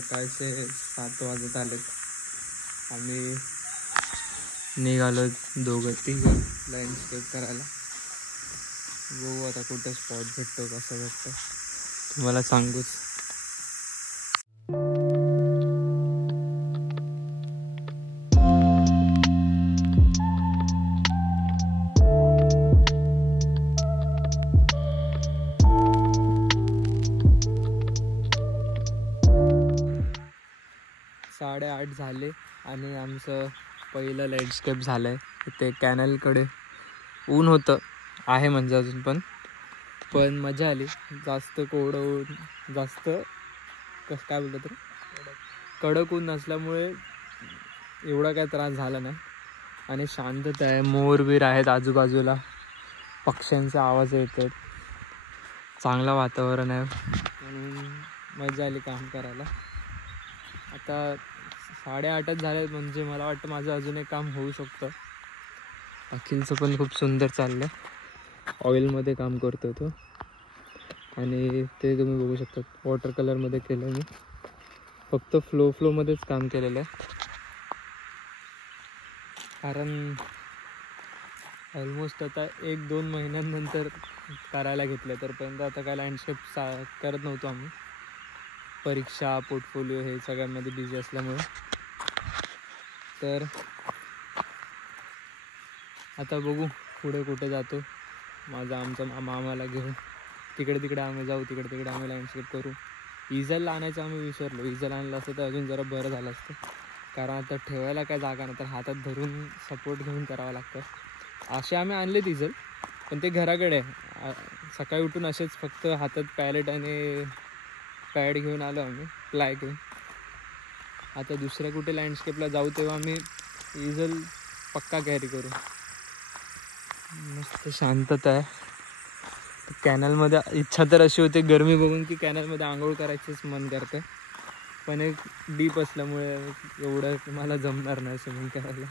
सकाळचे 7 वाजत आलेत. आम्ही निघालो दोघं तिघं लँडस्केप करायला. बघू आता कुठं स्पॉट भेटतो कसं भेटतं तुम्हाला सांगूच. साडेआठ झाले आणि आमचं पहिलं लँडस्केप झालं आहे. ते कॅनलकडे ऊन होतं आहे म्हणजे अजून पण मजा आली. जास्त कोवडं ऊन जास्त काय बोलतात रे कडक ऊन नसल्यामुळे एवढा काय त्रास झाला नाही आणि शांतता आहे. मोरबीर आहेत आजूबाजूला, पक्ष्यांचा आवाज येतो, चांगलं वातावरण आहे म्हणून मजा आली काम करायला. आता 8:30 झाले म्हणजे मला वाटतं माझं अजून एक काम होऊ शकतं. अखिलचं पण खूप सुंदर चाललं आहे. ऑइलमध्ये काम करतो तो आणि ते तुम्ही बघू शकता वॉटर कलरमध्ये केलं. मी फक्त फ्लोमध्येच काम केलेलं आहे कारण ऑलमोस्ट आता 1-2 महिन्यांनंतर करायला घेतलं. तर पर्यंत आता काय लँडस्केप करत नव्हतो आम्ही. परीक्षा पोर्टफोलिओ हे सगळ्यांमध्ये बिझी असल्यामुळे. तर आता बघू पुढे कुठे जातो. आमचा मामा आम्हाला घेऊन तिकडे आम्ही जाऊ, तिकडे आम्ही लँडस्केप करू. इजलला आणायचं आम्ही विसरलो. इजल आणलं असतं तर अजून जरा बरं झालं असतं कारण आता ठेवायला काय जागा नाही तर हातात धरून सपोर्ट घेऊन करावं लागतं. असे आम्ही आणले इजल पण ते घराकडे आहे. सकाळी उठून असेच फक्त हातात पॅलेट आणि पॅड घेऊन आलो आम्ही, प्लाय घेऊन. आता दुसऱ्या कुठे लँडस्केपला जाऊ तेव्हा आम्ही इजल पक्का कॅरी करू. मस्त शांतता आहे. कॅनलमध्ये इच्छा तर अशी होते गरमी बघून की कॅनलमध्ये आंघोळ करायचंच मन करतं, पण एक डीप असल्यामुळे एवढं मला जमणार नाही स्विमिंग करायला.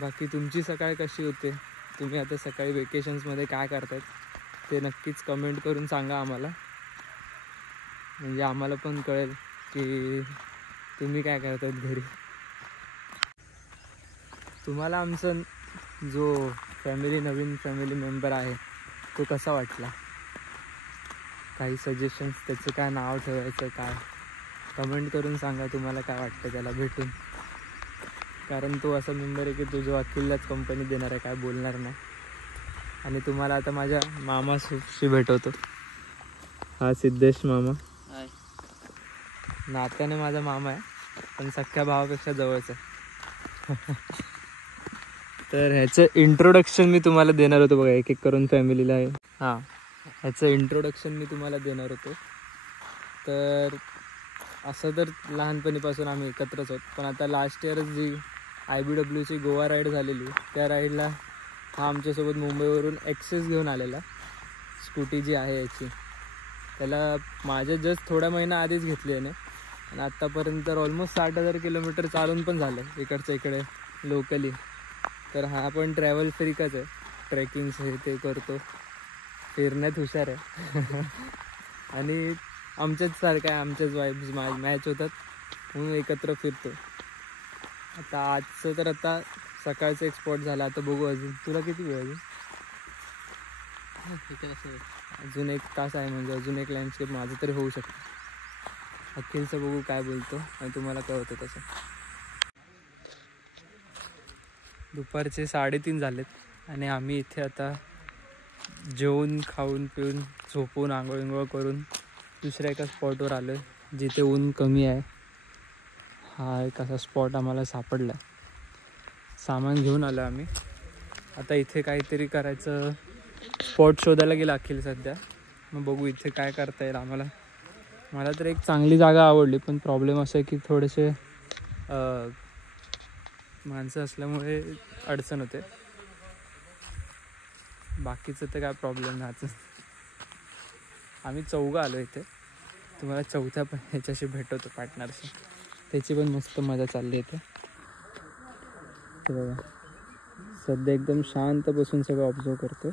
बाकी तुमची सकाळ कशी होते, तुम्ही आता सकाळी वेकेशन्समध्ये काय करतायत ते नक्कीच कमेंट करून सांगा आम्हाला, म्हणजे आम्हाला पण कळेल की तुम्ही काय करतात घरी. तुम्हाला आमचं जो नवीन फॅमिली मेंबर आहे तो कसा वाटला, काही सजेशन्स, त्याचं काय नाव ठेवायचं काय कमेंट करून सांगा. तुम्हाला काय वाटतं त्याला भेटून, कारण तो असा मेंबर आहे की तो जो अखिललाच कंपनी देणार आहे, काय बोलणार नाही. आणि तुम्हाला आता माझ्या मामाशी भेटवतो. हा सिद्धेश मामा, नात्याने माझा मामा आहे पण सख्या भावापेक्षा जवळच आहे. तर ह्याचं इंट्रोडक्शन मी तुम्हाला देणार होतो बघा, एक करून फॅमिलीला आहे. हां, ह्याचं इंट्रोडक्शन मी तुम्हाला देणार होतो. तर असं तर लहानपणीपासून आम्ही एकत्रच आहोत, पण आता लास्ट इयरच जी IBWची गोवा राईड झालेली त्या राईडला हा आमच्यासोबत मुंबईवरून एक्सेस घेऊन आलेला. स्कूटी जी आहे याची त्याला माझ्या जस्ट थोड्या महिना आधीच घेतली आहे ना, आणि आत्तापर्यंत ऑलमोस्ट 60,000 किलोमीटर चालून पण झालं इकडच्या इकडे लोकली. तर हा पण ट्रॅव्हल फ्रीकच आहे, ट्रेकिंग्स हे ते करतो, फिरण्यात हुशार आहे. आणि आमच्याच सारखं आहे, आमच्याच वाईब्स मॅच होतात म्हणून एकत्र फिरतो. आता आजचं तर आता सकाळचं एक स्पॉट झाला. आता बघू अजून, तुला किती वेळ अजून? अजून 1 तास आहे, म्हणजे अजून एक लँडस्केप माझं तरी होऊ शकतं. अखिलचं बघू काय बोलतो आणि तुम्हाला कळवतो तसं. दुपारचे 3:30 झालेत आणि आम्ही इथे आता जेवून खाऊन पिऊन झोपून आंघोळ करून दुसऱ्या एका स्पॉटवर आलो आहे जिथे ऊन कमी आहे. हा एक असा स्पॉट आम्हाला सापडला. सामान घेऊन आलो आम्ही. आता इथे काहीतरी करायचं, स्पॉट शोधायला गेला अखिल सध्या. मग बघू इथे काय करता येईल आम्हाला. मला तर एक चांगली जागा आवडली, पण प्रॉब्लेम असा आहे की थोडेसे माणसं असल्यामुळे अडचण होते. बाकीचं तर काय प्रॉब्लेम नाही. आम्ही 4 आलो इथे. तुम्हाला 4थ्या पण ह्याच्याशी भेटवतो, पार्टनरशी. त्याची पण मस्त मजा चालली इथे. बघा सध्या एकदम शांत बसून सगळं ऑब्झर्व करतो.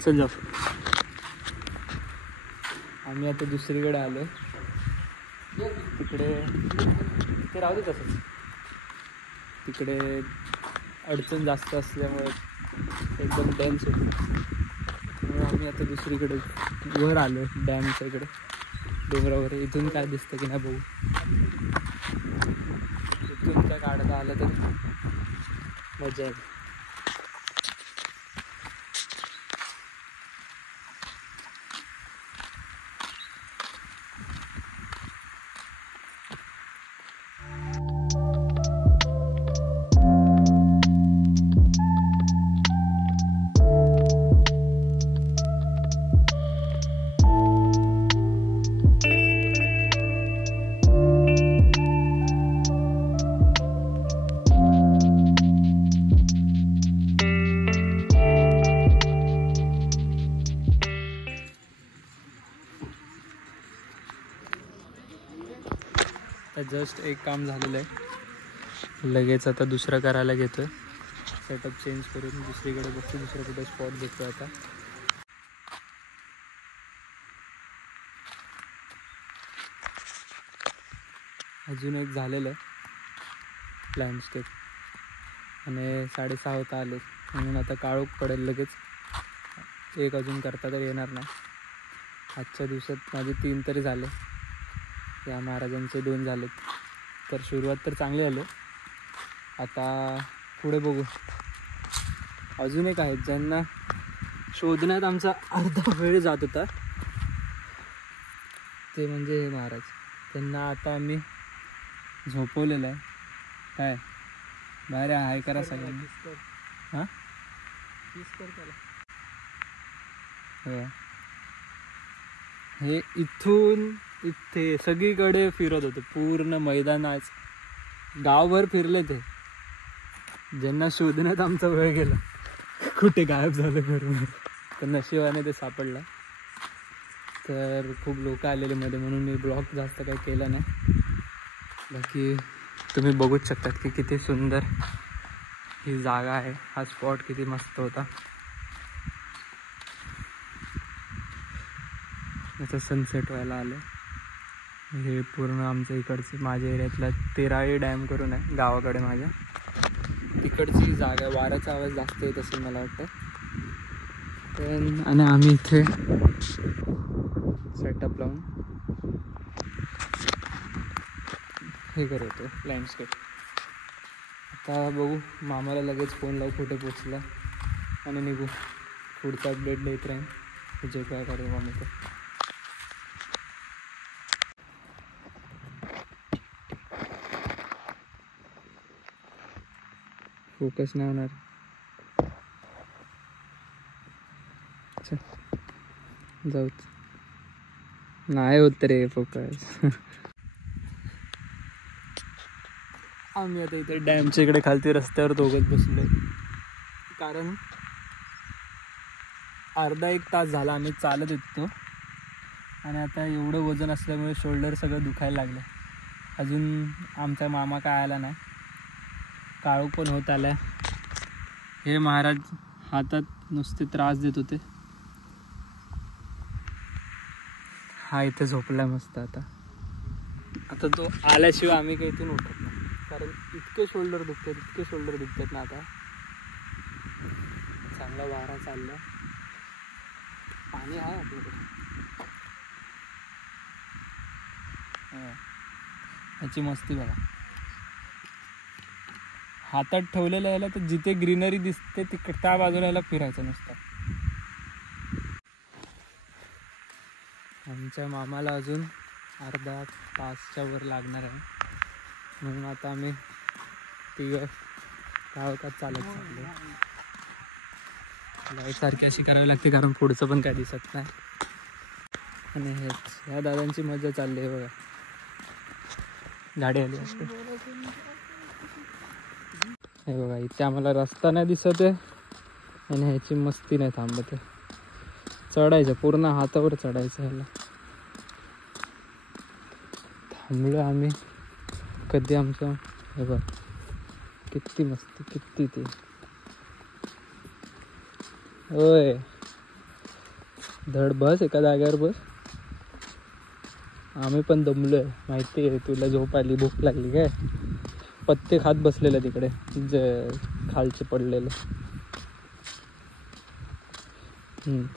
चल जाऊ. आम्ही आता दुसरीकडे आलो. तिकडे ते राहू दे तसंच. तिकडे अडचण जास्त असल्यामुळे एकदम डेन्स होती, म्हणून आम्ही आता दुसरीकडे वर आलो डॅमच्या इकडे डोंगरावर. इथून काय दिसतं की नाही बघू. इथून काय काढता आलं तर मजा येईल. जस्ट एक काम झालेलं आहे, लगेच आता दुसरं करायला घेतो आहे. सेटअप चेंज करून दुसरीकडे बघतो, दुसरं कुठे स्पॉट घेतो आता. अजून एक झालेलं आहे लँडस्केप आणि 6:30 होता आले, म्हणून आता काळोख पडेल लगेच. एक अजून करता तर येणार नाही. आजच्या दिवसात माझे 3 तरी झाले, या महाराजांचे 2 झाले. तर सुरुवात तर चांगली झाली. आता पुढे बघू. अजून एक आहेत ज्यांना शोधण्यात आमचा अर्धा वेळ जात होता, ते म्हणजे हे महाराज. त्यांना आता आम्ही झोपवलेलं आहे. काय बाहेर हाय करा सगळ्यांनी. हां हे इथून इथे सगळीकडे फिरत होते, पूर्ण मैदानाच गावभर फिरले ते. ज्यांना शोधण्यात आमचा वेळ गेला, कुठे गायब झालं करून, तर नशिबाने ते सापडलं. तर खूप लोक आलेले मध्ये, म्हणून मी ब्लॉग जास्त काही केला नाही. बाकी तुम्ही बघूच शकतात की किती सुंदर ही जागा आहे. हा स्पॉट किती मस्त होता. आता सनसेट व्हायला आलं. हे पूर्ण आमच्या इकडचे, माझ्या एरियातला तेराळी डॅम करून आहे गावाकडे माझ्या. तिकडची जागा, वाऱ्याचा आवाज जास्त येत असेल मला वाटतं. आणि आम्ही इथे सेटअप लावून हे करतो लँडस्केप. आता बघू, मामाला लगेच फोन लावू कुठे पोचला आणि निघू. पुढचा अपडेट देत राहीन जे काय करू आम्ही ते. फोकस नाही होणार. जाऊच नाही होत रे फोकस. आम्ही आता इथे डॅमच्या इकडे खालती रस्त्यावर दोघंच बसलो, कारण अर्धा 1 तास झाला आम्ही चालत येतो. आणि आता एवढं वजन असल्यामुळे शोल्डर सगळं दुखायला लागलं. अजून आमचा मामा काय आला नाही, काळोख पण होत आला. हे महाराज हातात नुसते त्रास देत होते. हा इथे झोपलाय मस्त. आता तो आल्याशिवाय आम्ही काही इथून उठत नाही, कारण इतके शोल्डर दुखतात ना. आता चांगला वारा चालला, पाणी आहे आपल्याकडे. याची मस्ती बघा. हातात ठेवलेलं याला तर जिथे ग्रीनरी दिसते त्या बाजूला याला फिरायचं नुसतं. आमच्या मामाला अजून अर्धा तासच्या वर लागणार आहे, म्हणून आता आम्ही काळोखात चालत चाललो. लाईट सारखी अशी करावी लागते, कारण पुढचं पण काय दिसत नाही. आणि हेच ह्या दादांची मजा चालली आहे बघा. गाडी आली असते हे बघा. इथे आम्हाला रस्ता नाही दिसत आहे आणि ह्याची मस्ती नाही थांबत आहे. चढायचं, पूर्ण हातावर चढायचं. ह्याला थांबलो आम्ही कधी. आमचं हे बघ किती मस्ती, किती ते. होय धड बस, एका जागेवर बस. आम्ही पण दमलोय माहिती आहे, तुला झोप आली, भूक लागली काय. पत्ते खात बसलेले तिकडे खालचे पडलेले.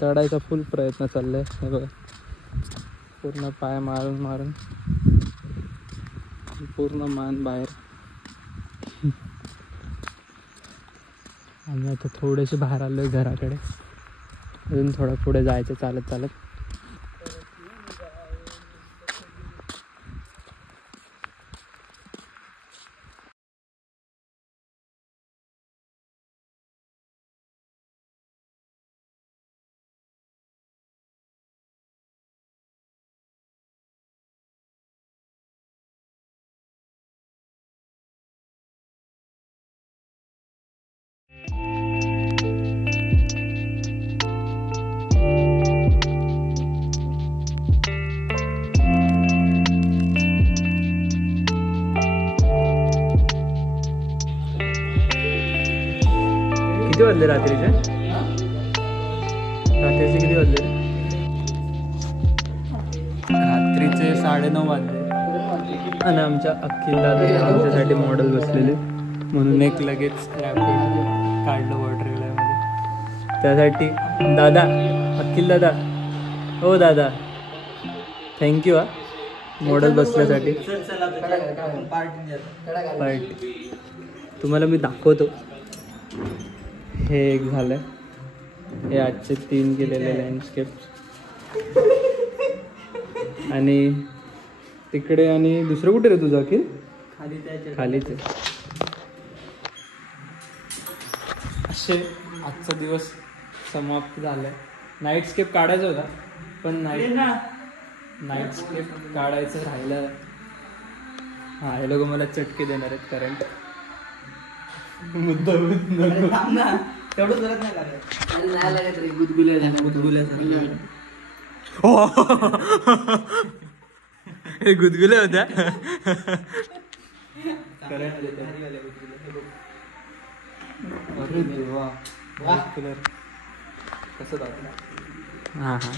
चढायचा फुल प्रयत्न चाललाय. हे बघा पूर्ण पाय मारून मारून पूर्ण मान बाहेर. आम्ही आता थोडेसे बाहेर आलोय घराकडे. अजून थोडं पुढे जायचं चालत चालत. किती वाजले रात्रीचे? रात्रीचे किती वाजले? रात्रीचे 9:30 वाजले. आणि आमच्या अखिल दादा आमच्यासाठी मॉडेल बसलेले, म्हणून एक लगेच रॅपिड काढलं वॉटरमध्ये. त्यासाठी दादा, अखिल दादा, हो दादा, थँक्यू हा मॉडेल बसल्यासाठी. पार्टी तुम्हाला मी दाखवतो. हे एक झालं, हे आजचे 3 केलेले लँडस्केप. आणि तिकडे, आणि दुसरं कुठे रे तुझं अखिल? खालीच आहे. असे आजचा दिवस समाप्त झालाय. नाईटस्केप काढायचा होता पण नाईटस्केप काढायचं राहिलं. हा, हे लोक मला चटके देणार आहेत करंट. मुद्दा तेवढं करत नाही लागत रे. हे गुदगुल्या होत्या. अरे देवा, कलर कसं दाखवला. हा हा